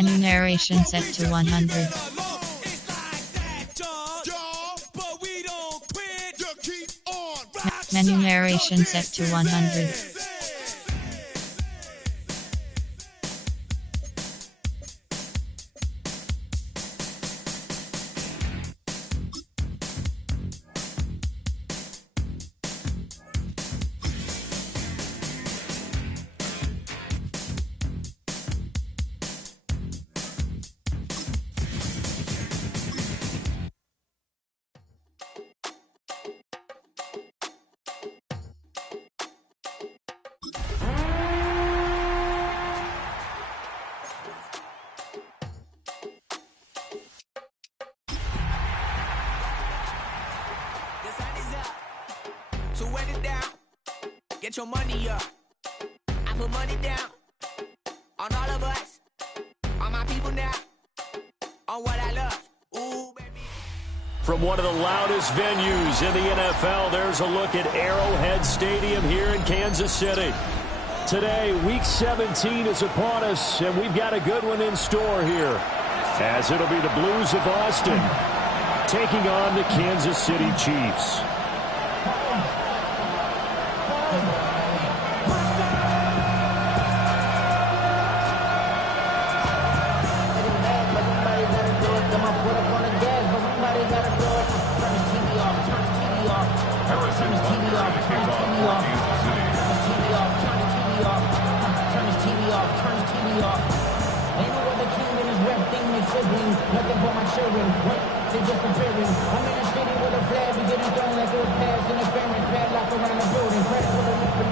Menu narration set to 100. Menu narration set to 100. So wet it down, get your money up. I put money down on all of us, on my people now, on what I love. Ooh, baby. From one of the loudest venues in the NFL, there's a look at Arrowhead Stadium here in Kansas City. Today, Week 17 is upon us, and we've got a good one in store here, as it'll be the Blues of Austin taking on the Kansas City Chiefs.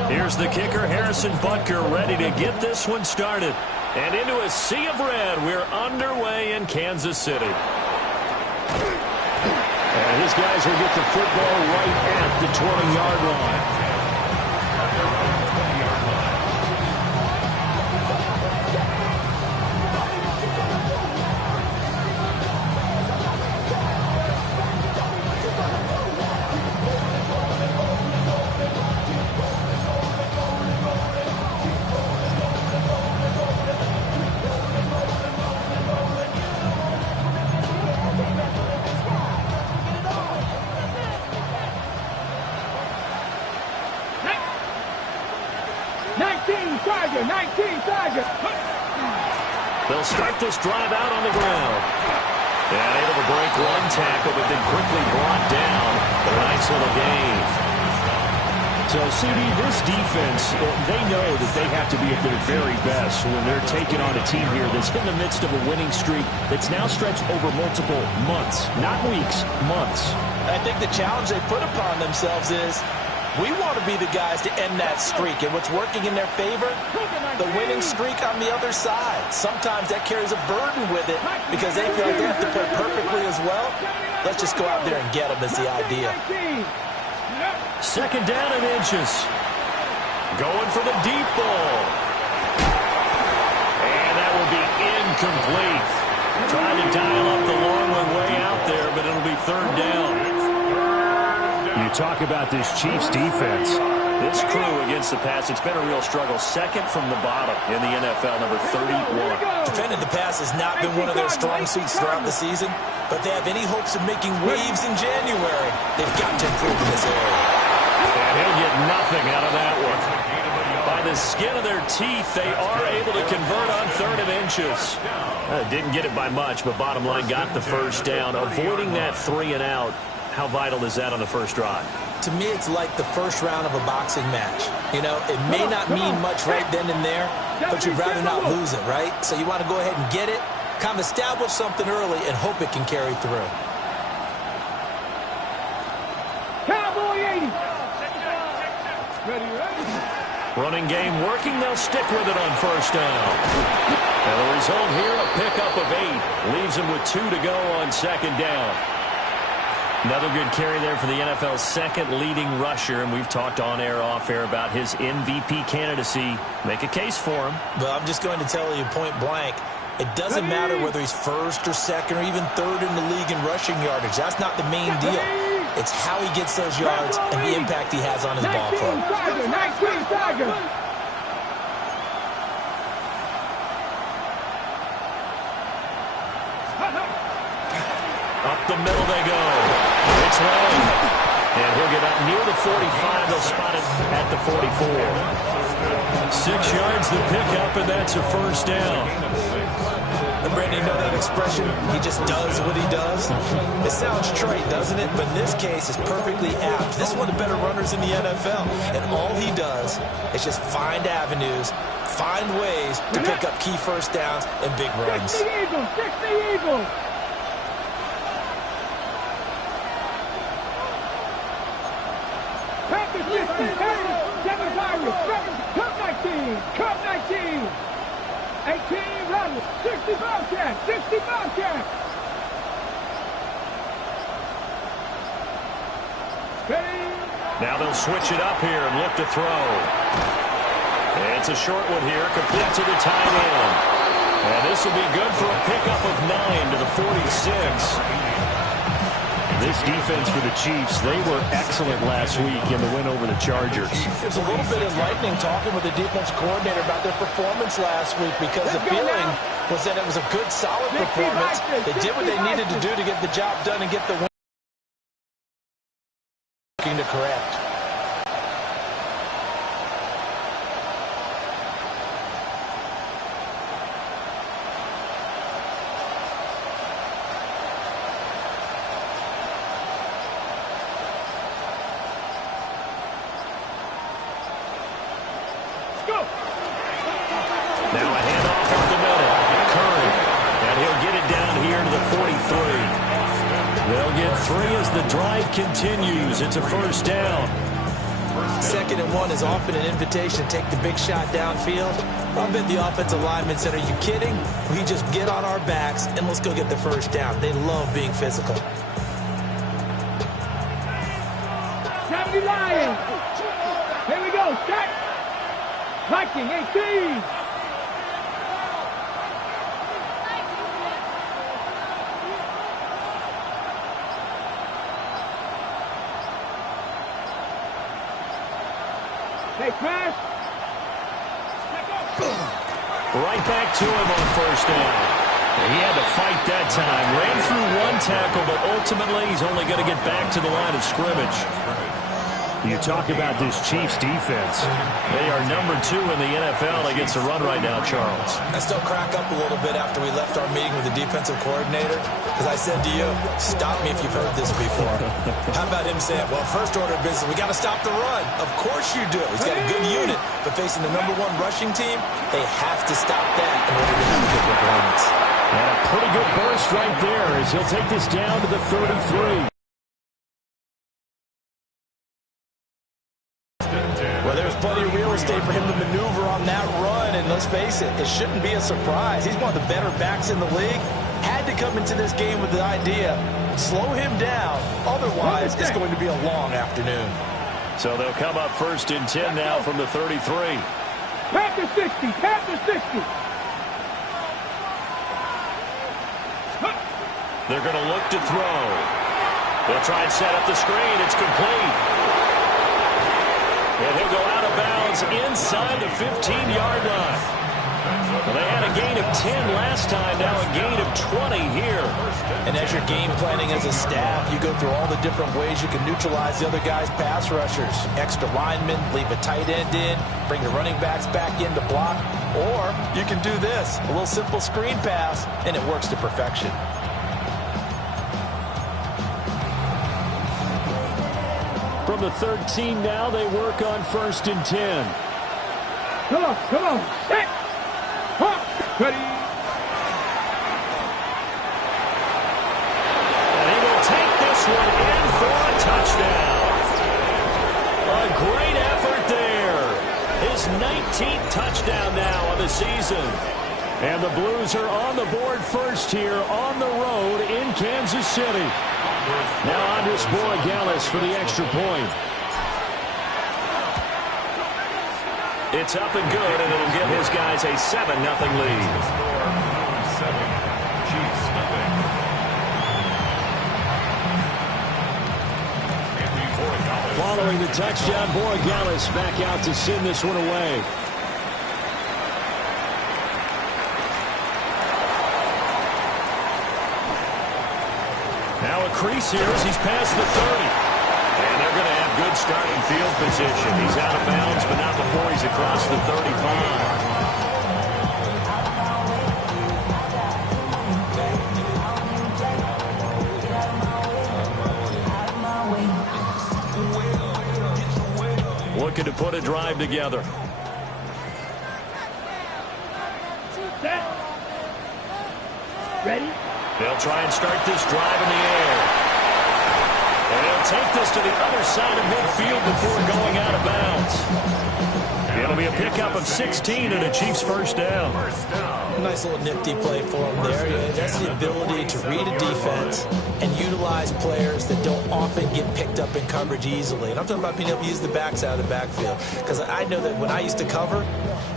Here's the kicker, Harrison Butker, ready to get this one started. And into a sea of red, we're underway in Kansas City. And his guys will get the football right at the 20-yard line. They'll start this drive out on the ground. And able to break one tackle, but then quickly brought down. A nice little gain. So, CD, this defense, they know that they have to be at their very best when they're taking on a team here that's in the midst of a winning streak that's now stretched over multiple months, not weeks, months. I think the challenge they put upon themselves is we want to be the guys to end that streak. And what's working in their favor? The winning streak on the other side. Sometimes that carries a burden with it because they feel like they have to play perfectly as well. Let's just go out there and get them is the idea. Second down and inches. Going for the deep ball. And that will be incomplete. Trying to dial up the long one way out there, but it'll be third down. You talk about this Chiefs defense. This crew against the pass, it's been a real struggle. Second from the bottom in the NFL, number 31. Defending the pass has not been one of their strong suits throughout the season, but they have any hopes of making waves in January. They've got to improve in this area. And he'll get nothing out of that one. By the skin of their teeth, they are able to convert on third and inches. Didn't get it by much, but bottom line, got the first down. Avoiding that 3 and out. How vital is that on the first drive? To me, it's like the first round of a boxing match. You know, it may not mean much right then and there, but you'd rather not lose it, right? So you want to go ahead and get it, kind of establish something early, and hope it can carry through. Cowboy 80. Running game working. They'll stick with it on first down. And the result here, a pickup of 8. Leaves them with 2 to go on second down. Another good carry there for the NFL's second leading rusher, and we've talked on air, off air about his MVP candidacy. Make a case for him. Well, I'm just going to tell you point blank, it doesn't matter whether he's first or second or even third in the league in rushing yardage. That's not the main deal. It's how he gets those yards and the impact he has on his ball club. 19, the middle they go. It's long. And he'll get up near the 45. They'll spot it at the 44. 6 yards the pickup, and that's a first down. And Brandon, you know that expression, he just does what he does? It sounds trite, doesn't it? But in this case, it's perfectly apt. This is one of the better runners in the NFL. And all he does is just find avenues, find ways to pick up key first downs and big runs. 60 Eagles, 60 Eagles. Panthers 50, Panthers, 7 Pirates, 7, Cup 19, Cup 19. 18 Rebels, 60 Bobcats, 60 Bobcats. Ready? Now they'll switch it up here and look to throw. It's a short one here, complete to the tight end. And this will be good for a pickup of 9 to the 46. This defense for the Chiefs, they were excellent last week in the win over the Chargers. It was a little bit enlightening talking with the defense coordinator about their performance last week because the feeling was that it was a good, solid performance. They did what they needed to do to get the job done and get the win. Looking to correct. Now a handoff up the middle. Curry. And he'll get it down here to the 43. They'll get 3 as the drive continues. It's a first down. 2nd and 1 is often an invitation to take the big shot downfield. I bet the offensive lineman said, are you kidding? We just get on our backs and let's go get the first down. They love being physical. 70 Lions. Here we go, set. Viking 18. Hey, pass. Right back to him on first down. He had to fight that time. Ran through 1 tackle, but ultimately he's only going to get back to the line of scrimmage. You talk about this Chiefs defense. They are number 2 in the NFL against the run right now, Charles. I still crack up a little bit after we left our meeting with the defensive coordinator because I said to you, stop me if you've heard this before. How about him saying, well, first order of business, we got to stop the run. Of course you do. He's got a good unit, but facing the number 1 rushing team, they have to stop that in order to have a good performance. And a pretty good burst right there as he'll take this down to the 33. Well, there's plenty of real estate for him to maneuver on that run, and let's face it, it shouldn't be a surprise. He's one of the better backs in the league. Had to come into this game with the idea, slow him down, otherwise it's going to be a long afternoon. So they'll come up 1st and 10 now from the 33. Panther 60, Panther 60. They're going to look to throw. They'll try and set up the screen. It's complete. And he'll go out of bounds inside the 15-yard line. Well, they had a gain of 10 last time, now a gain of 20 here. And as you're game planning as a staff, you go through all the different ways you can neutralize the other guy's pass rushers. Extra linemen, leave a tight end in, bring the running backs back in to block. Or you can do this, a little simple screen pass, and it works to perfection. From the 13 now, they work on 1st and 10. Come on, come on. Set. Hop. Ready. And he will take this one in for a touchdown. A great effort there. His 19th touchdown now of the season. And the Blues are on the board first here on the road in Kansas City. Now Andres Borregales for the extra point. It's up and good, and it'll give his guys a 7-0 lead. Following the touchdown, Borregales back out to send this one away. Now crease here as he's past the 30. And they're going to have good starting field position. He's out of bounds, but not before he's across the 35. Looking to put a drive together. Set. Ready? They'll try and start this drive in the air. And they'll take this to the other side of midfield before going out of bounds. It'll be a pickup of 16 and a Chiefs first down. Nice little nifty play for him there. Yeah, that's the ability to read a defense and utilize players that don't often get picked up in coverage easily. And I'm talking about being able to use the backs out of the backfield. Because I know that when I used to cover,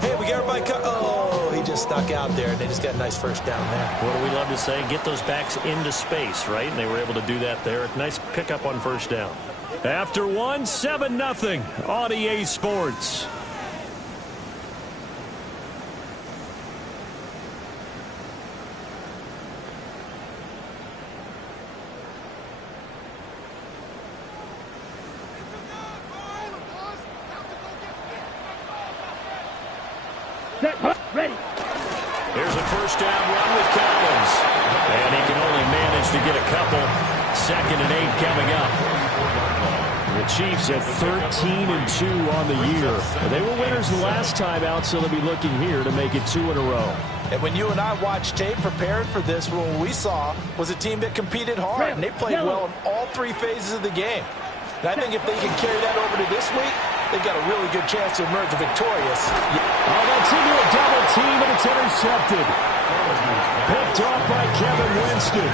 hey, we got everybody oh, he just stuck out there, and they just got a nice first down there. What do we love to say? Get those backs into space, right? And they were able to do that there. Nice pickup on first down. After one, 7-0 on EA Sports. Ready. Here's a first down run with Collins. And he can only manage to get a couple. 2nd and 8 coming up. The Chiefs at 13-2 on the year. They were winners the last time out, so they'll be looking here to make it 2 in a row. And when you and I watched tape prepared for this, what we saw was a team that competed hard, and they played well in all 3 phases of the game. And I think if they can carry that over to this week, they've got a really good chance to emerge victorious. Oh, that's into a double team, and it's intercepted. Picked off by Kevin Winston.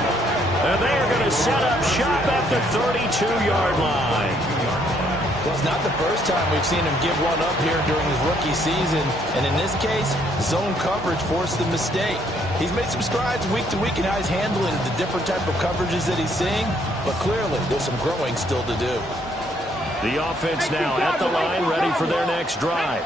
And they are going to set up shop at the 32-yard line. Well, it's not the first time we've seen him give one up here during his rookie season. And in this case, zone coverage forced the mistake. He's made some strides week to week in how he's handling the different type of coverages that he's seeing. But clearly, there's some growing still to do. The offense now at the line, ready for their next drive.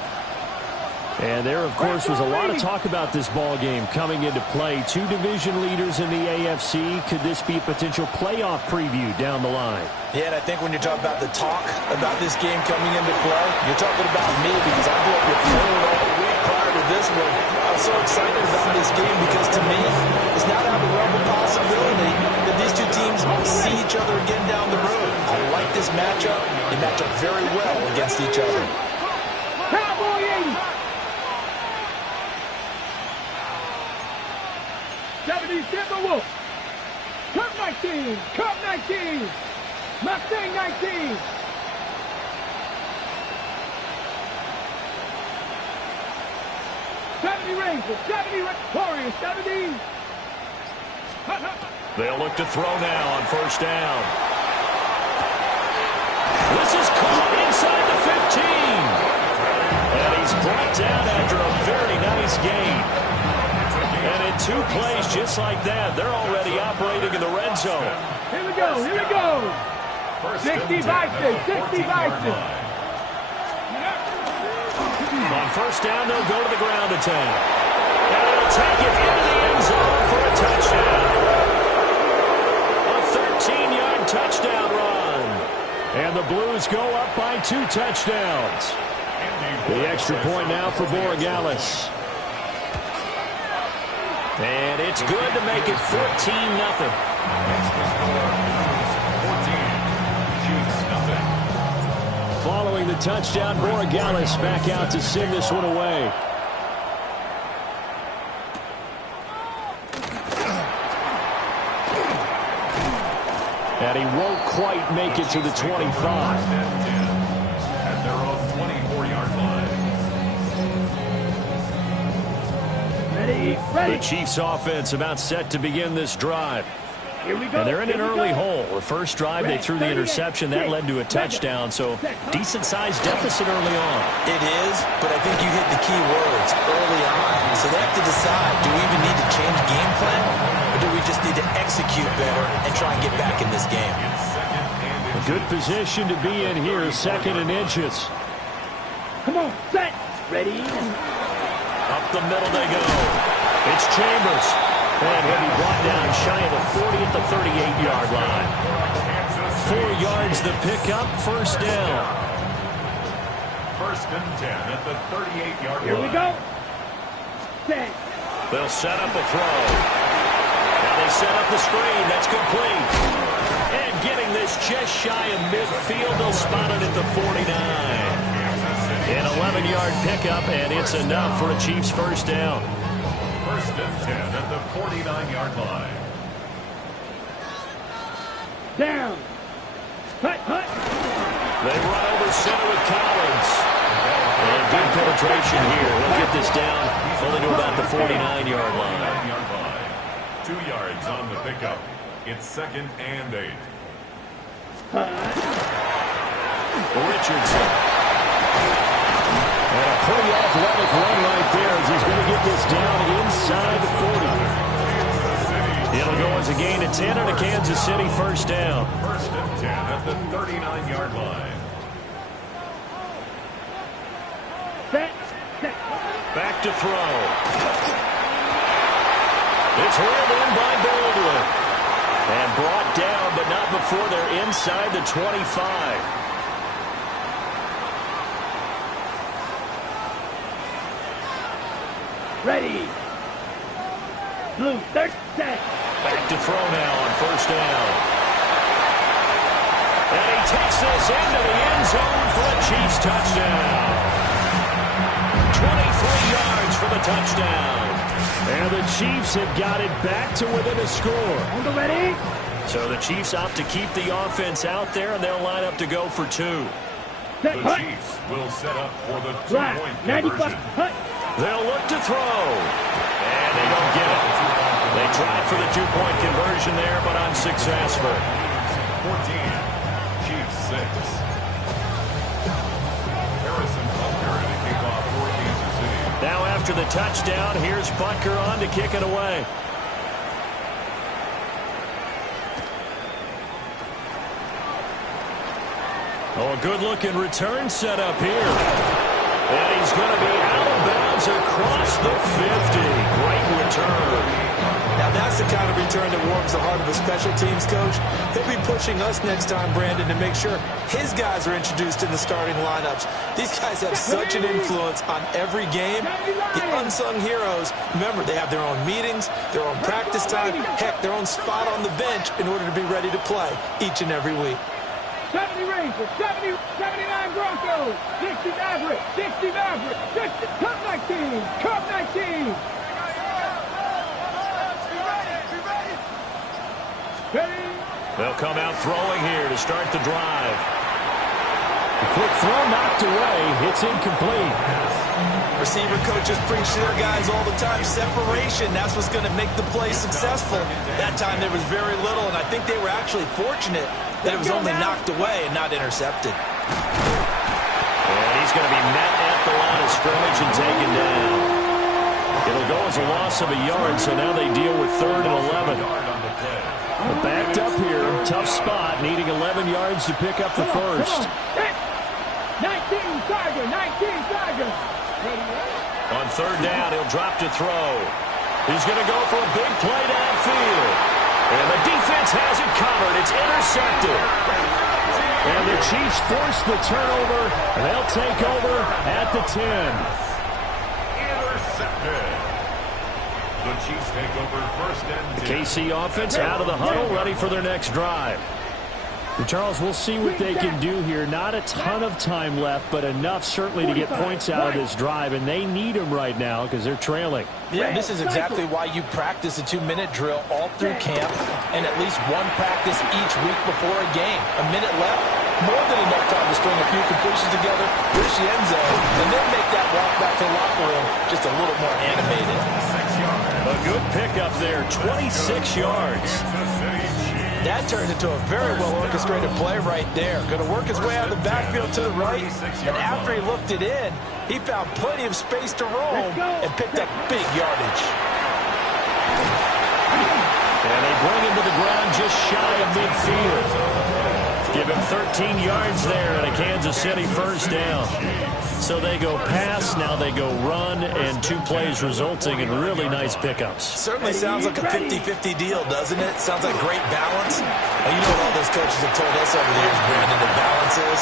And there, of course, was a lot of talk about this ball game coming into play. 2 division leaders in the AFC. Could this be a potential playoff preview down the line? Yeah, and I think when you're talking about the talk about this game coming into play, you're talking about me because I grew up with Philly all week prior to this one. I was so excited about this game because, to me, it's not out of the realm of possibility that these 2 teams see each other again down the road. I like this matchup. They match up very well against each other. Cowboy 80. 70 Timberwolves. Cup 19. Cup 19. Mustang 19. Rangers. 70 Warriors. 70. They'll look to throw now on first down. This is caught inside the 15. And he's brought down after a very nice gain. And in 2 plays just like that, they're already operating in the red zone. Here we go. Here we go. 60 Vikings. 60 Vikings. On first down, they'll go to the ground attack. And they'll take it into the end zone for a touchdown. A 13-yard touchdown run. And the Blues go up by 2 touchdowns. The extra point now for Borregales. And it's good to make it 14-0. Following the touchdown, Borregales back out to send this one away. And he won't quite make it to the 25. Ready. The Chiefs offense about set to begin this drive. Here we go. And they're in an Here we early go. hole. The first drive, they threw the interception. That led to a touchdown, so decent-sized deficit early on. It is, but I think you hit the key words early on. So they have to decide, do we even need to change game plan, or do we just need to execute better and try and get back in this game? A good position to be in here, 2nd and inches. Come on, set. Ready. Up the middle they go. It's Chambers. And he'll be brought down shy of the 40 at the 38-yard line. 4 yards the pickup, first down. First and 10 at the 38-yard line. Here we go. Set. They'll set up a throw. Now they set up the screen. That's complete. And getting this just shy of midfield, they'll spot it at the 49. An 11-yard pickup, and it's enough for a Chiefs first down. First and 10 at the 49-yard line. Down. Hut, hut. They run over center with Collins. And good penetration here. They'll get this down only to about the 49-yard line. 2 yards on the pickup. It's second and 8. Richardson. And a pretty athletic run right there as he's going to get this down inside the 40. It'll go as a gain of 10 and a Kansas City first down. First and 10 at the 39-yard line. Set. Set. Back to throw. It's reeled in by Baldwin. And brought down, but not before they're inside the 25. Ready. Blue, third set. Back to throw now on first down. And he takes this into the end zone for a Chiefs touchdown. 23 yards for the touchdown. And the Chiefs have got it back to within a score. On the ready. So the Chiefs opt to keep the offense out there, and they'll line up to go for 2. The Set. Hut. Chiefs will set up for the Black. two-point 95. conversion. Hut. They'll look to throw. And they don't get it. They tried for the 2-point conversion there, but unsuccessful. 14. Chiefs 6. Harrison Butker to kick off for Kansas City. Now after the touchdown, here's Butker on to kick it away. Oh, a good-looking return set up here. And he's going to be out of bounds across the 50. Great return. Now that's the kind of return that warms the heart of a special teams coach. He'll be pushing us next time, Brandon, to make sure his guys are introduced in the starting lineups. These guys have such an influence on every game. The unsung heroes, remember, they have their own meetings, their own practice time, heck, their own spot on the bench in order to be ready to play each and every week. 70 Rangers, 79 Broncos, 60 Mavericks, 60 Mavericks, 60 Cup 19, Cup 19. Ready? They'll come out throwing here to start the drive. The quick throw knocked away. It's incomplete. Receiver coaches preach to their guys all the time. Separation, that's what's going to make the play successful. That time there was very little, and I think they were actually fortunate that it was only knocked away and not intercepted. And he's going to be met at the line of scrimmage and taken down. It'll go as a loss of a yard, so now they deal with 3rd and 11. Backed up here, tough spot, needing 11 yards to pick up the first. 19 Tiger, 19 Tiger. On 3rd down, he'll drop to throw. He's going to go for a big play downfield. And the defense has it covered. It's intercepted. And the Chiefs force the turnover, and they'll take over at the 10. Intercepted. The Chiefs take over first and 10. The KC offense out of the huddle, ready for their next drive. Well, Charles, we'll see what they can do here. Not a ton of time left, but enough certainly to get points out of this drive, and they need them right now because they're trailing. Yeah, this is exactly why you practice a 2-minute drill all through camp and at least one practice each week before a game. A minute left, more than enough time to string a few completions together, reach the end zone, and then make that walk back to the locker room just a little more animated. A good pickup there, 26 yards. That turned into a very well-orchestrated play right there. Going to work his way out of the backfield to the right, and after he looked it in, he found plenty of space to roam and picked up big yardage. And they bring him to the ground just shy of midfield. Give him 13 yards there and a Kansas City first down. So they go pass, now they go run, and 2 plays resulting in really nice pickups. Certainly sounds like a 50-50 deal, doesn't it? Sounds like great balance. Well, you know what all those coaches have told us over the years, Brandon, that balance is?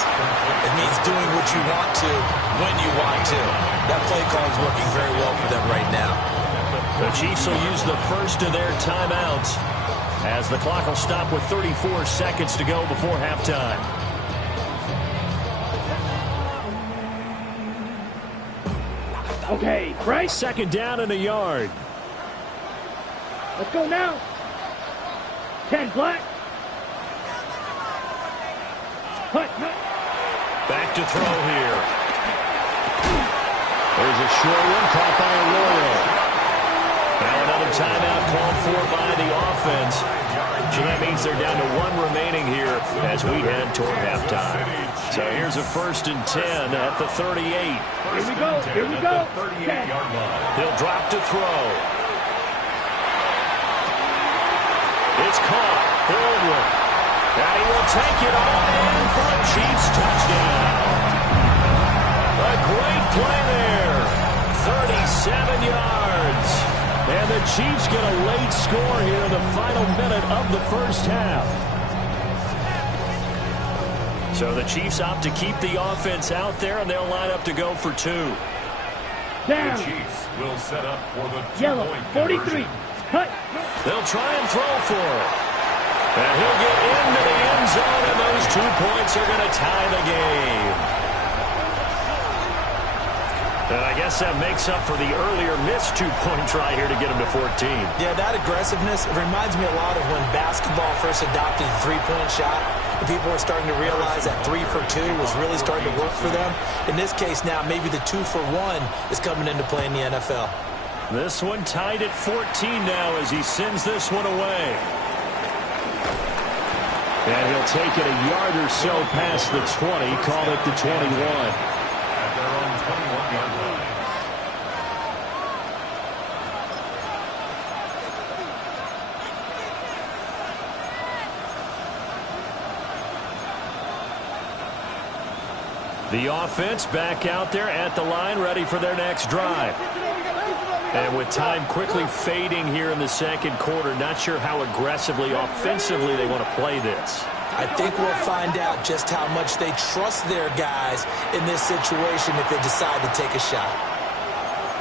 It means doing what you want to when you want to. That play call is working very well for them right now. The Chiefs will use the first of their timeouts as the clock will stop with 34 seconds to go before halftime. Okay, right? Second down and a yard. Let's go now. 10 black. Hut. Back to throw here. There's a short one caught by Arroyo. Now another timeout called for by the offense. So that means they're down to 1 remaining here as we head toward halftime. So here's a 1st and 10 at the 38. Here we go. Here we go. 38-yard line. He'll drop to throw. It's caught. Baldwin. And he will take it on in for a Chiefs touchdown. A great play there. 37 yards. And the Chiefs get a late score here in the final minute of the first half. So the Chiefs opt to keep the offense out there, and they'll line up to go for 2. The Chiefs will set up for the Yellow, two-point 43. conversion. Hut. They'll try and throw for it. And he'll get into the end zone, and those 2 points are going to tie the game. And I guess that makes up for the earlier missed 2-point try here to get him to 14. Yeah, that aggressiveness, it reminds me a lot of when basketball first adopted the 3-point shot. And people were starting to realize that 3 for 2 was really starting to work for them. In this case now, maybe the 2 for 1 is coming into play in the NFL. This one tied at 14 now as he sends this one away. And he'll take it a yard or so past the 20, call it the 21. At their own 21-yard line. The offense back out there at the line, ready for their next drive. And with time quickly fading here in the second quarter, not sure how aggressively, offensively they want to play this. I think we'll find out just how much they trust their guys in this situation if they decide to take a shot.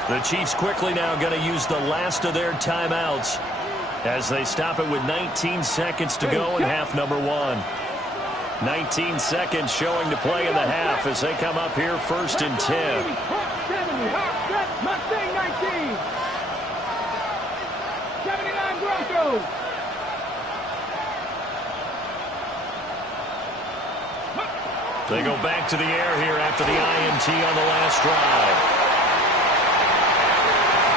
The Chiefs quickly now going to use the last of their timeouts as they stop it with 19 seconds to go in half number 1. 19 seconds showing to play in the half as they come up here 1st and 10. Mustang 19. 79 Broncos. They go back to the air here after the INT on the last drive.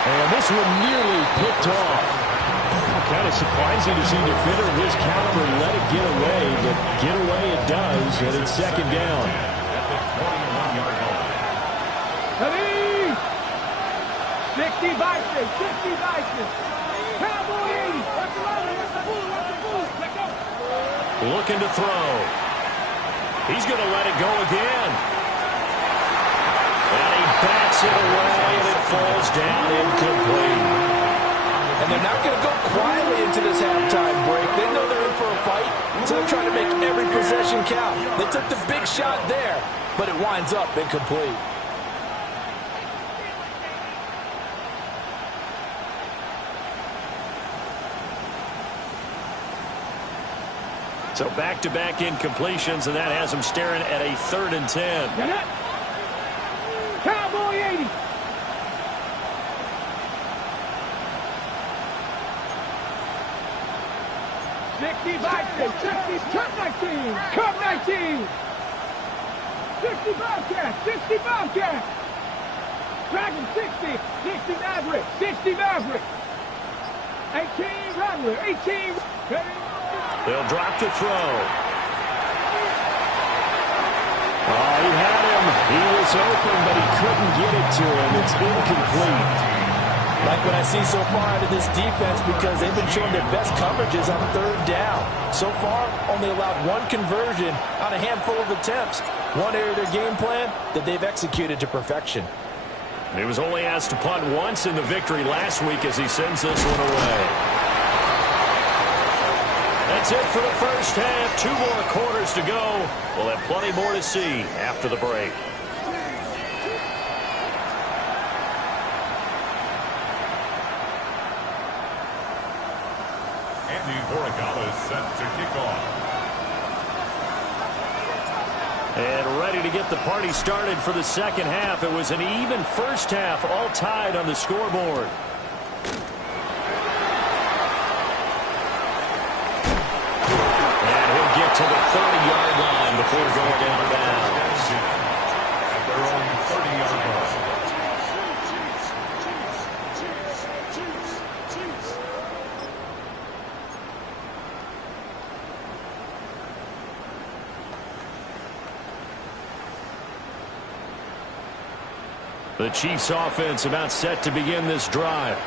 And this one nearly picked off. Kind of surprising to see a defender of his caliber let it get away, but get away it does, and it's second down. At the 21-yard line. Ready? 60 Vikings. 60 Vikings. Cowboy 80. Watch the line. Watch the bull. Watch the bull. Let go. Looking to throw. He's going to let it go again. And he backs it away, and it falls down incomplete. And they're not going to go quietly into this halftime break. They know they're in for a fight, so they're trying to make every possession count. They took the big shot there, but it winds up incomplete. So back-to-back incompletions, and that has them staring at a 3rd and 10. Cowboy 80. Cup 19. Cup 19. 60 Bobcat. 60 Bobcat. Dragon 60. 60 Maverick. 60 Maverick. 18 Rattler. 18. They'll drop to throw. Oh, he had him. He was open, but he couldn't get it to him. It's incomplete. Like what I see so far out of this defense, because they've been showing their best coverages on third down. So far, only allowed one conversion on a handful of attempts. One area of their game plan that they've executed to perfection. He was only asked to punt once in the victory last week as he sends this one away. That's it for the first half. 2 more quarters to go. We'll have plenty more to see after the break. Andy Horigala is set to kick off. And ready to get the party started for the second half. It was an even first half, all tied on the scoreboard. And he'll get to the 30-yard line before going out of bounds. At their own 30-yard line. The Chiefs offense about set to begin this drive.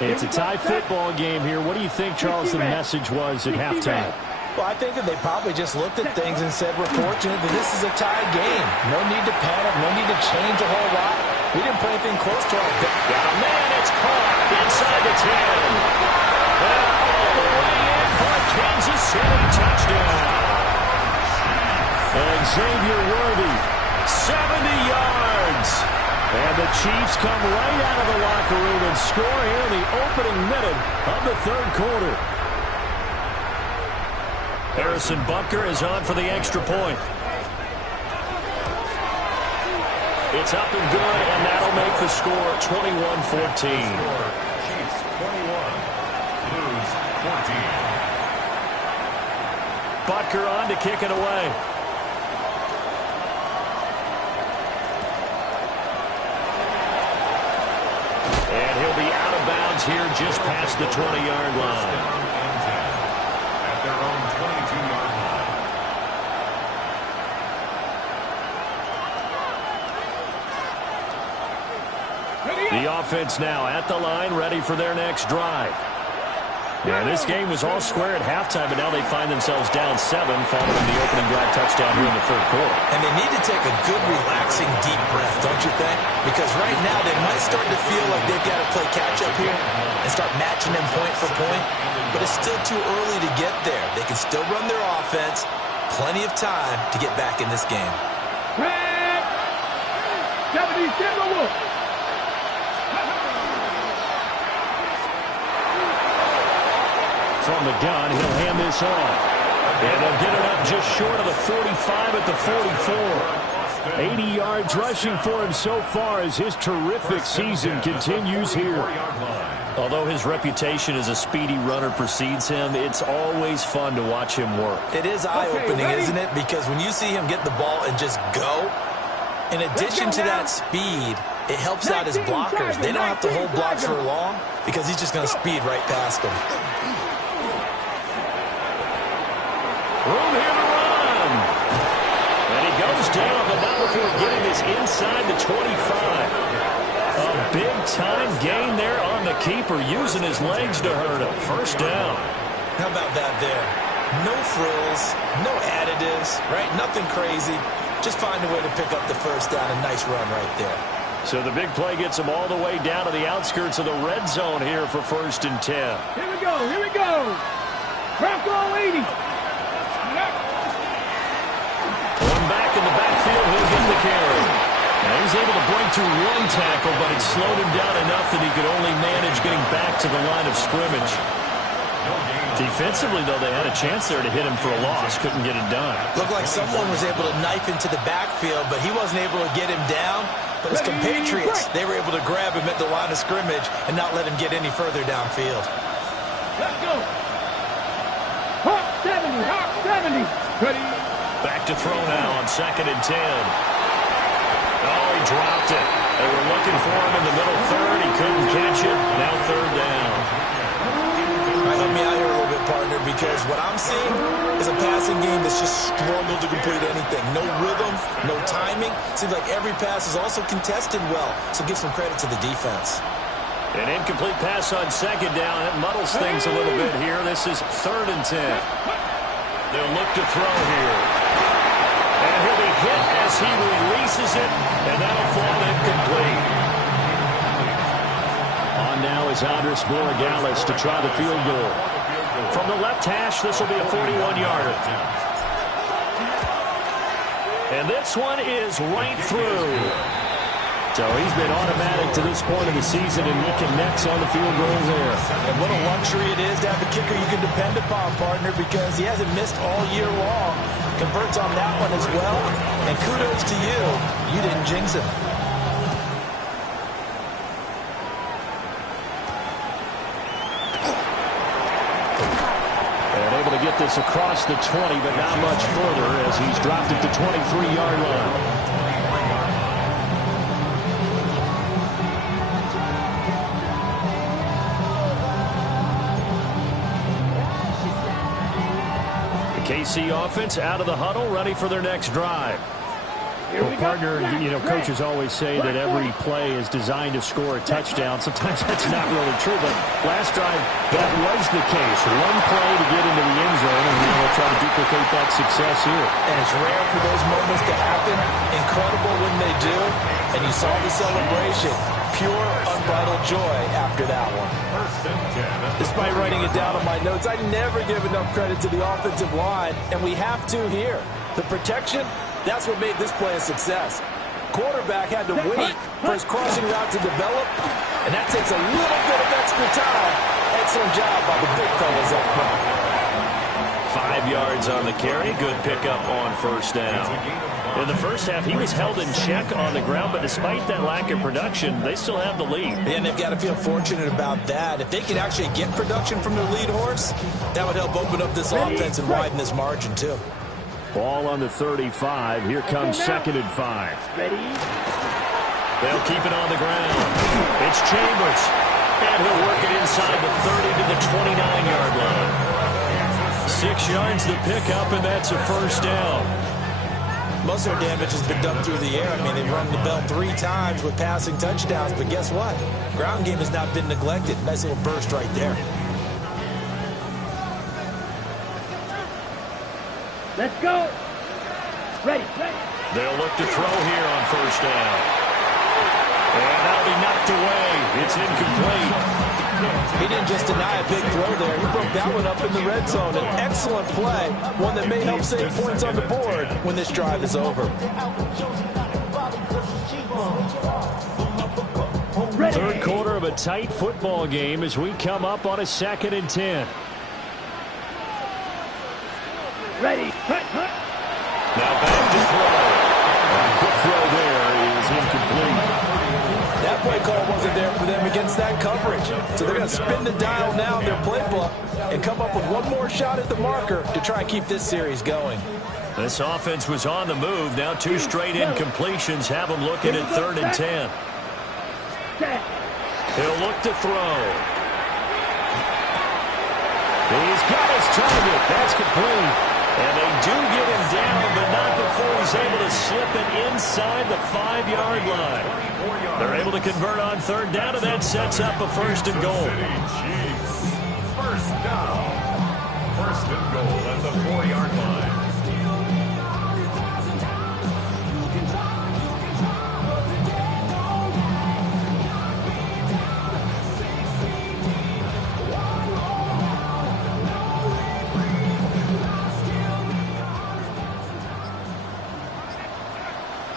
It's a tie football game here. What do you think, Charles, the message was at halftime? Well, I think that they probably just looked at things and said, we're fortunate that this is a tie game. No need to panic. No need to change a whole lot. We didn't put anything close to our... Got a man. It's caught inside the 10. And all the way in for a Kansas City touchdown. And Xavier Worthy, 70 yards. And the Chiefs come right out of the locker room and score here in the opening minute of the third quarter. Harrison Butker is on for the extra point. It's up and good, and that'll make the score 21-14. Chiefs 21, Blues 14. Butker on to kick it away. And he'll be out of bounds here just past the 20-yard line. At their own 22-yard line. The offense now at the line, ready for their next drive. And this game was all square at halftime, but now they find themselves down 7 following the opening drive touchdown here in the third quarter. And they need to take a good, relaxing, deep breath, don't you think? Because right now they might start to feel like they've got to play catch-up here and start matching them point for point. But it's still too early to get there. They can still run their offense. Plenty of time to get back in this game. Red 70 Timberwolves. From the gun, he'll hand this off. And they'll get it up just short of the 45 at the 44. 80 yards rushing for him so far as his terrific season continues here. Although his reputation as a speedy runner precedes him, it's always fun to watch him work. It is eye-opening, isn't it? Because when you see him get the ball and just go, in addition to that speed, it helps out his blockers. They don't have to hold blocks for long because he's just going to speed right past them. Room here to run. And he goes down, but not before getting this inside the 25. A big-time gain there on the keeper, using his legs to hurt him. First down. How about that there? No frills, no additives, right? Nothing crazy. Just find a way to pick up the first down. A nice run right there. So the big play gets him all the way down to the outskirts of the red zone here for 1st and 10. Here we go, here we go. Bronco 80. One back in the backfield, he'll get the carry. Now he's able to break through one tackle, but it slowed him down enough that he could only manage getting back to the line of scrimmage. Defensively, though, they had a chance there to hit him for a loss. Couldn't get it done. Looked like someone was able to knife into the backfield, but he wasn't able to get him down. But his compatriots, they were able to grab him at the line of scrimmage and not let him get any further downfield. Let's go. Hawk 70, Hawk 70. Ready. Back to throw now on 2nd and 10. Oh, he dropped it. They were looking for him in the middle third. He couldn't catch it. Now 3rd down. All right, help me out here a little bit, partner, because what I'm seeing is a passing game that's just struggled to complete anything. No rhythm, no timing. Seems like every pass is also contested well, so give some credit to the defense. An incomplete pass on second down. It muddles things a little bit here. This is 3rd and 10. They'll look to throw here. And he'll be hit as he releases it, and that'll fall incomplete. On now is Andres Borregales to try the field goal. From the left hash, this will be a 41-yarder. And this one is right through. So he's been automatic to this point of the season, and he connects on the field goal there. And what a luxury it is to have a kicker you can depend upon, partner, because he hasn't missed all year long. Converts on that one as well. And kudos to you. You didn't jinx him. And able to get this across the 20, but not much further as he's dropped it to 23-yard line. KC offense out of the huddle, ready for their next drive. Well, partner, coaches always say that every play is designed to score a touchdown. Sometimes that's not really true, but last drive, that was the case. One play to get into the end zone, and we'll try to duplicate that success here. And it's rare for those moments to happen. Incredible when they do. And you saw the celebration. Pure, unbridled joy after that one. Despite writing it down on my notes, I never give enough credit to the offensive line, and we have to here. The protection, that's what made this play a success. Quarterback had to wait for his crossing route to develop, and that takes a little bit of extra time. Excellent job by the big fellas up front. 5 yards on the carry. Good pickup on 1st down. In the first half, he was held in check on the ground, but despite that lack of production, they still have the lead. And they've got to feel fortunate about that. If they could actually get production from their lead horse, that would help open up this offense and widen this margin, too. Ball on the 35. Here comes 2nd and 5. They'll keep it on the ground. It's Chambers. And he'll work it inside the 30 to the 29-yard line. 6 yards the pickup, and that's a 1st down. Most of their damage has been done through the air. I mean, they've run the bell 3 times with passing touchdowns, but guess what? Ground game has not been neglected. Nice little burst right there. Let's go. Ready. They'll look to throw here on 1st down. And that'll be knocked away. It's incomplete. He didn't just deny a big throw there. He broke that one up in the red zone. An excellent play, one that may help save points on the board when this drive is over. Third quarter of a tight football game as we come up on a 2nd and 10. Ready. Now back to throw. A quick throw there is incomplete. That play call wasn't there for them against that coverage. So they're going to spin the dial now in their playbook and come up with one more shot at the marker to try and keep this series going. This offense was on the move. Now 2 straight incompletions have them looking at 3rd and 10. He'll look to throw. He's got his target. That's complete. And they do get him down, but not before he's able to slip it inside the 5-yard line. They're able to convert on 3rd down, and that sets up a 1st and goal. Chiefs. 1st down. 1st and goal at the 4-yard line.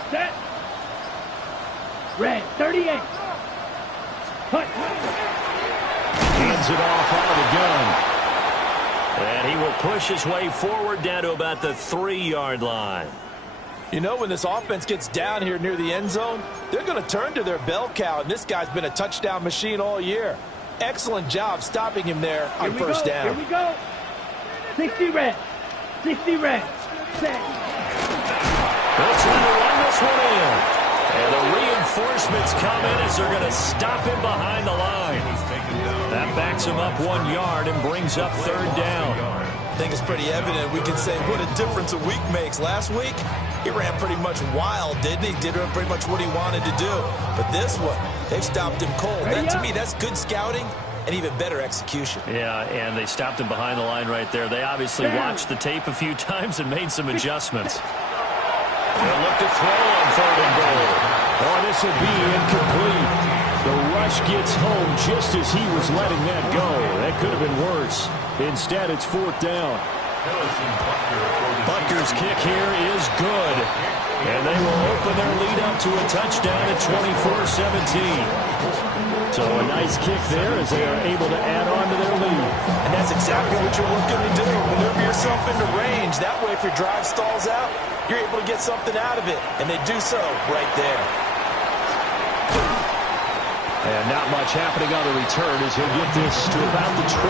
Set. Red, 38. Hut. Hands it off out of the gun. And he will push his way forward down to about the 3-yard line. You know, when this offense gets down here near the end zone, they're going to turn to their bell cow, and this guy's been a touchdown machine all year. Excellent job stopping him there on 1st down. Here we go. 60 red. 60 red. Set. They'll try to run this one in. And the reinforcements come in as they're going to stop him behind the line. That backs him up 1 yard and brings up 3rd down. think it's pretty evident. We can say what a difference a week makes. Last week, he ran pretty much wild, didn't he? Did pretty much what he wanted to do. But this one, they've stopped him cold. That, to me, that's good scouting and even better execution. Yeah, and they stopped him behind the line right there. They obviously watched the tape a few times and made some adjustments. They'll look to throw on 3rd and goal. Oh, this will be incomplete. The rush gets home just as he was letting that go. That could have been worse. Instead, it's 4th down. Butker's kick here is good. And they will open their lead up to a touchdown at 24-17. So a nice kick there as they are able to add on to their lead. And that's exactly what you're looking to do. Maneuver yourself into range. That way, if your drive stalls out, you're able to get something out of it. And they do so right there. And not much happening on the return as he'll get this to about the 23.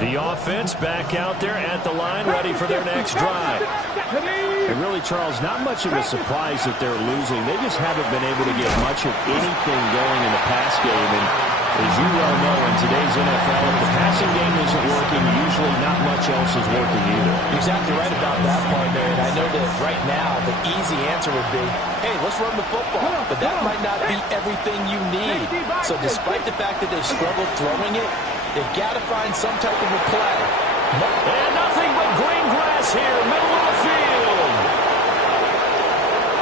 The offense back out there at the line, ready for their next drive. And really, Charles, not much of a surprise that they're losing. They just haven't been able to get much of anything going in the pass game. And as you well know, in today's NFL, if the passing game isn't working, usually not much else is working either. You're exactly right about that, partner. And I know that right now the easy answer would be, hey, let's run the football. But that might not be everything you need. So despite the fact that they've struggled throwing it, they've got to find some type of a play. And nothing but green grass here, middle of the field.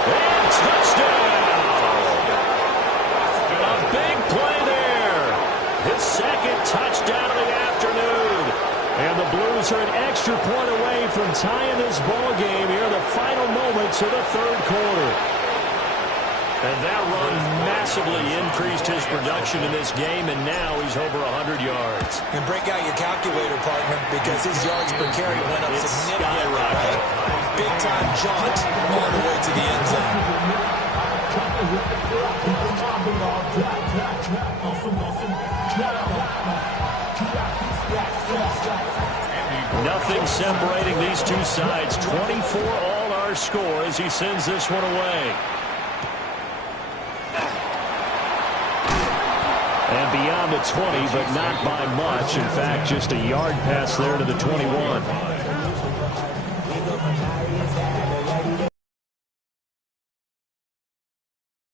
And touchdown. A big play there. His 2nd touchdown of the afternoon. And the Blues are an extra point away from tying this ball game here in the final moments of the 3rd quarter. And that run massively increased his production in this game, and now he's over 100 yards. And break out your calculator, partner, because his yards per carry went up significantly. Right? Big-time jaunt all the way to the end zone. Nothing separating these two sides. 24 all our score as he sends this one away. And beyond the 20, but not by much. In fact, just a yard pass there to the 21.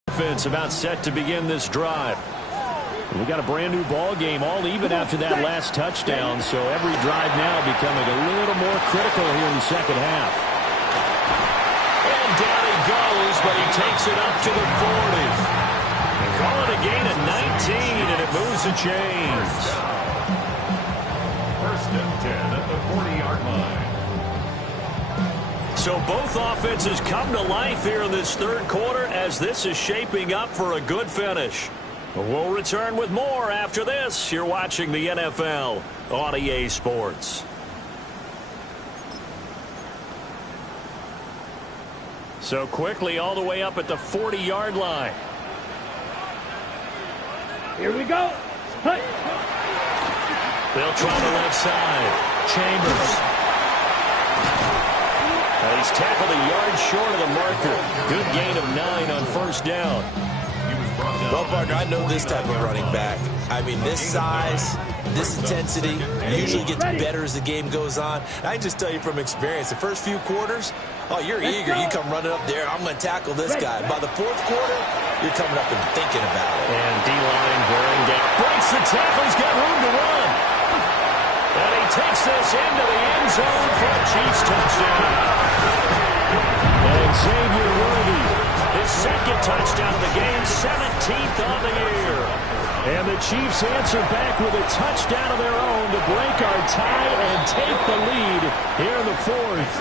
Offense about set to begin this drive. We got a brand new ball game, all even after that last touchdown. So every drive now becoming a little more critical here in the 2nd half. And down he goes, but he takes it up to the 40. Call it a gain of 19, and it moves the chains. 1st and 10 at the 40-yard line. So both offenses come to life here in this 3rd quarter as this is shaping up for a good finish. We'll return with more after this. You're watching the NFL on EA Sports. So quickly all the way up at the 40-yard line. Here we go. Hey. They'll try the left side. Chambers. He's tackled a yard short of the marker. Good gain of 9 on 1st down. Well, partner, I know this type of running back. I mean, this size, this intensity usually gets better as the game goes on. I just tell you from experience, the first few quarters, oh, you're eager. You come running up there. I'm going to tackle this guy. By the 4th quarter, you're coming up and thinking about it. And D-line wearing down. Breaks the tackle. He's got room to run. And he takes this into the end zone for a Chiefs touchdown. And Xavier Worthy, his 2nd touchdown of the game, 17th on the year. And the Chiefs answer back with a touchdown of their own to break our tie and take the lead here in the 4th.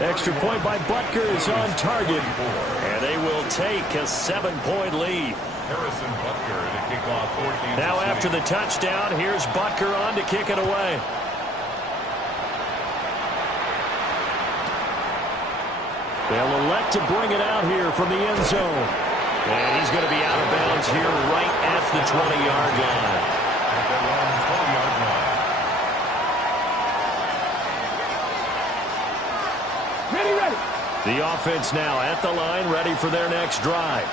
Extra point by Butker is on target, and they will take a 7-point lead. Harrison Butker to kick off 14. Now after the touchdown, here's Butker on to kick it away. They'll elect to bring it out here from the end zone. And he's going to be out of bounds here right at the 20-yard line. At their own 20-yard line. Ready. The offense now at the line, ready for their next drive.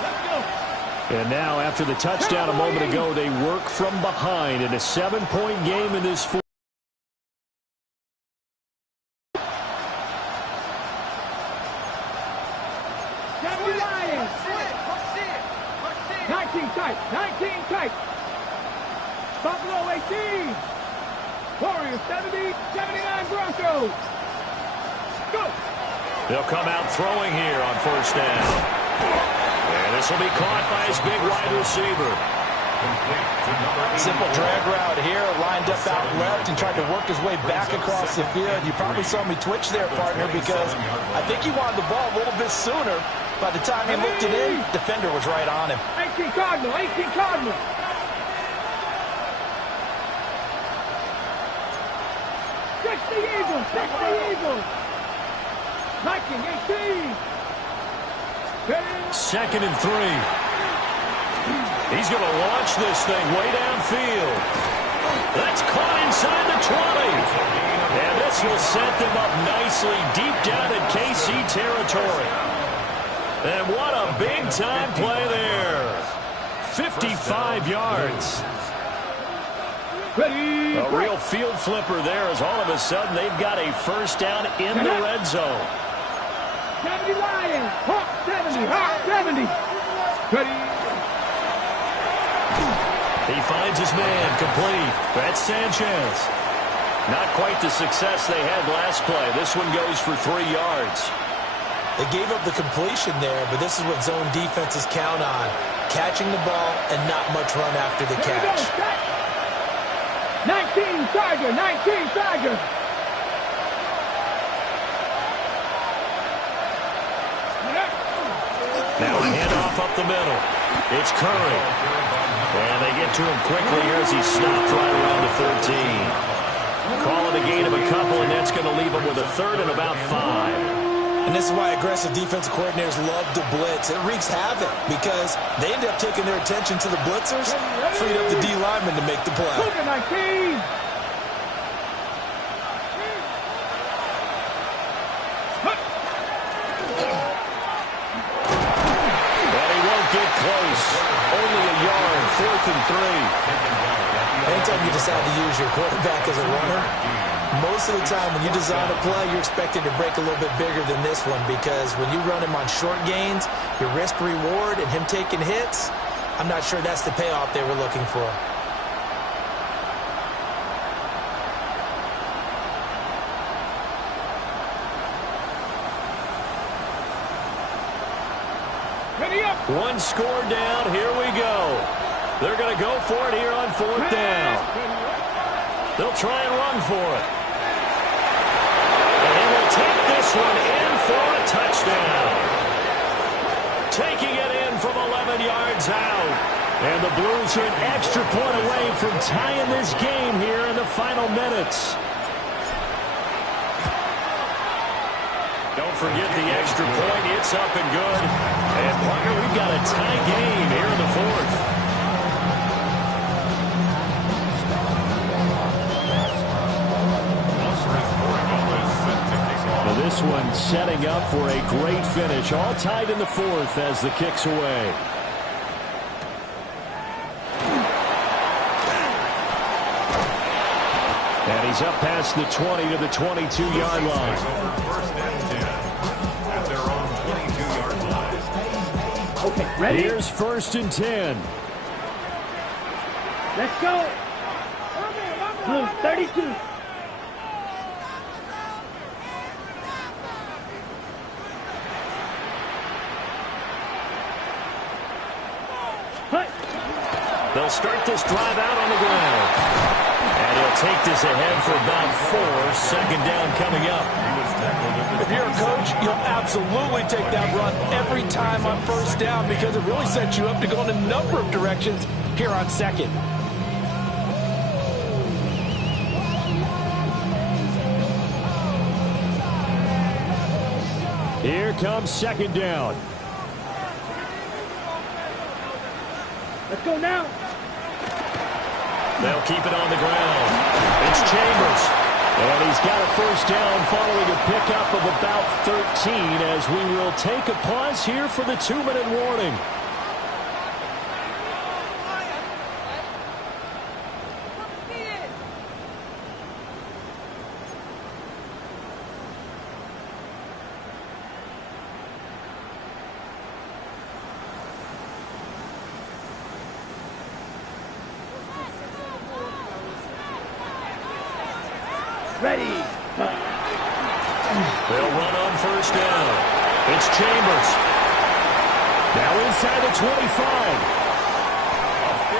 And now, after the touchdown a moment ago, they work from behind in a 7-point game in this fourth. Lions. 19 tight. Buffalo 18. Warriors 70, 79 Broncos. Go. They'll come out throwing here on first down. And this will be caught by his big wide receiver. Simple drag route here, lined up out left and tried to work his way back across the field. You probably saw me twitch there, partner, because I think he wanted the ball a little bit sooner. By the time he looked it in, defender was right on him. 18 Cardinal. 60 Eagles. Viking 18. 2nd and 3. He's going to launch this thing way downfield. That's caught inside the 20. And this will set them up nicely deep down in KC territory. And what a big-time play there. 55 yards. Ready. A real field flipper there as all of a sudden they've got a first down in the red zone. 70 Lions. Hawk 70. Ready. He finds his man complete. That's Sanchez. Not quite the success they had last play. This one goes for 3 yards. They gave up the completion there, but this is what zone defenses count on. Catching the ball and not much run after the catch. 19 Tiger. Now a handoff up the middle. It's Curry. And they get to him quickly here as he stopped right around the 13. Call it a gain of a couple, and that's going to leave him with a third and about 5. And this is why aggressive defensive coordinators love to blitz. It wreaks havoc because they end up taking their attention to the blitzers, freed up the D lineman to make the play. 19. But he won't get close. Only a yard, 4th and 3. Anytime you decide to use your quarterback as a runner, most of the time when you design a play, you're expected to break a little bit bigger than this one because when you run him on short gains, your risk-reward and him taking hits, I'm not sure that's the payoff they were looking for. Ready up. One score down. Here we go. They're going to go for it here on 4th down. They'll try and run for it. And will take this one in for a touchdown. Taking it in from 11 yards out. And the Blues are an extra point away from tying this game here in the final minutes. Don't forget the extra point. It's up and good. And, partner, we've got a tie game here in the 4th. This one setting up for a great finish. All tied in the 4th as the kick's away. And he's up past the 20 to the 22-yard line. First and 10 at their own 22-yard line. Okay, ready? Here's 1st and 10. Let's go. Blues 32. They'll start this drive out on the ground. And he'll take this ahead for about 4. 2nd down coming up. If you're a coach, you'll absolutely take that run every time on 1st down because it really sets you up to go in a number of directions here on 2nd. Here comes second down. Let's go now. They'll keep it on the ground. It's Chambers. And he's got a first down following a pickup of about 13 as we will take a pause here for the 2-minute warning. Ready. They'll run on first down. It's Chambers. Now inside the 25.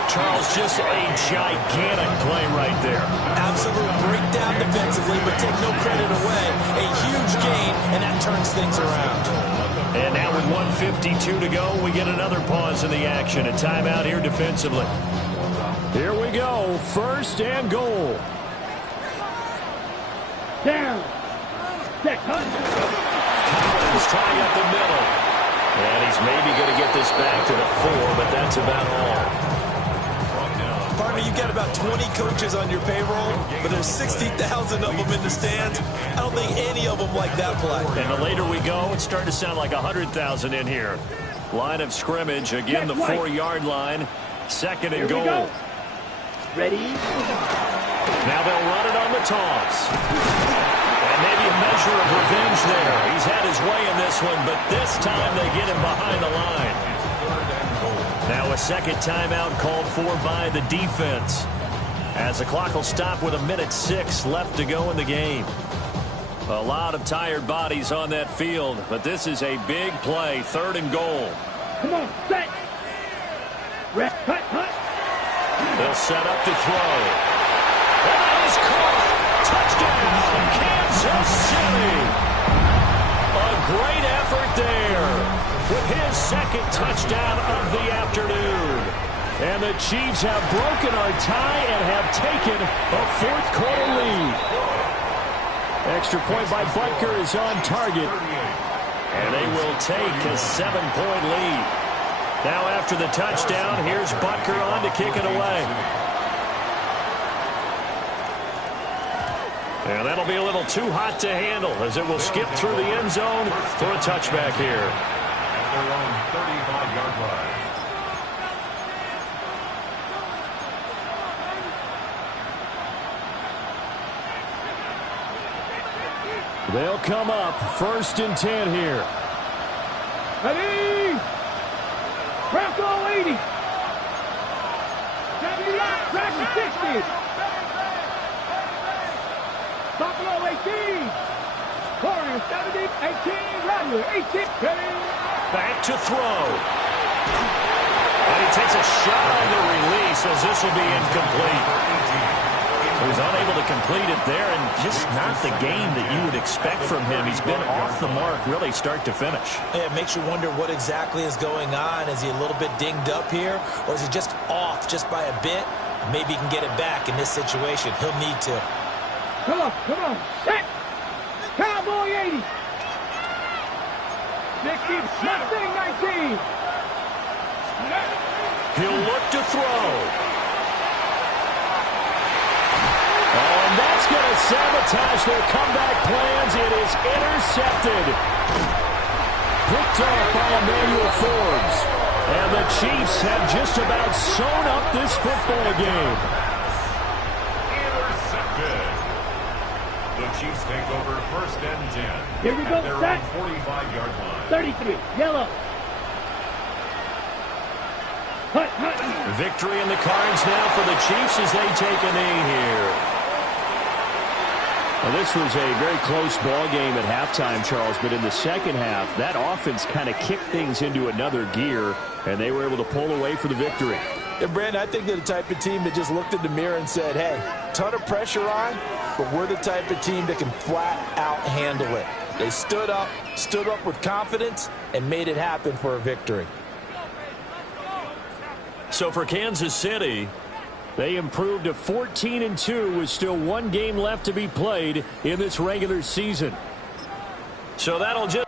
Charles, just a gigantic play right there. Absolute breakdown defensively, but take no credit away. A huge gain, and that turns things around. And now with 1:52 to go, we get another pause in the action. A timeout here defensively. Here we go. First and goal. Down. Check. Collins trying up the middle. And he's maybe going to get this back to the 4, but that's about all. Partner, you've got about 20 coaches on your payroll, but there's 60,000 of them in the stands. I don't think any of them like that play. And the later we go, it's starting to sound like 100,000 in here. Line of scrimmage, again the 4-yard line. Second and goal. Go. Ready. Now they'll run it on the toss. And maybe a measure of revenge there. He's had his way in this one, but this time they get him behind the line. Now a second timeout called for by the defense, as the clock will stop with 1:06 left to go in the game. A lot of tired bodies on that field, but this is a big play, 3rd and goal. Come on, set. Cut. They'll set up to throw. And that is caught. Touchdown, Kansas City. A great effort there with his second touchdown of the afternoon. And the Chiefs have broken our tie and have taken a 4th quarter lead. Extra point by Butker is on target. And they will take a 7-point lead. Now after the touchdown, here's Butker on to kick it away. And that'll be a little too hot to handle as it will skip through the end zone for a touchback here. At their own 35-yard line. They'll come up 1st and 10 here. Ready. Bronco 80. Dragon 60. Buffalo 18. Warriors 70. 18. Rattler 18. Ready. Back to throw. And he takes a shot on the release as this will be incomplete. He was unable to complete it there, and just not the game that you would expect from him. He's been off the mark really start to finish. Yeah, it makes you wonder what exactly is going on. Is he a little bit dinged up here, or is he just off just by a bit? Maybe he can get it back in this situation. He'll need to. Come on. Set. Cowboy 80. 60. Mustang 19. He'll look to throw. Oh, and that's going to sabotage their comeback plans. It is intercepted. Picked off by Emmanuel Forbes. And the Chiefs have just about sewn up this football game. Intercepted. The Chiefs take over 1st and 10. Here we go, at their set. own 45-yard line. 33. Yellow. Hut. Victory in the cards now for the Chiefs as they take a knee here. Well, this was a very close ball game at halftime, Charles, but in the second half, that offense kind of kicked things into another gear, and they were able to pull away for the victory. Yeah, Brandon, I think they're the type of team that just looked in the mirror and said, hey, ton of pressure on, but we're the type of team that can flat out handle it. They stood up with confidence, and made it happen for a victory. So for Kansas City, they improved to 14-2 with still 1 game left to be played in this regular season. So that'll just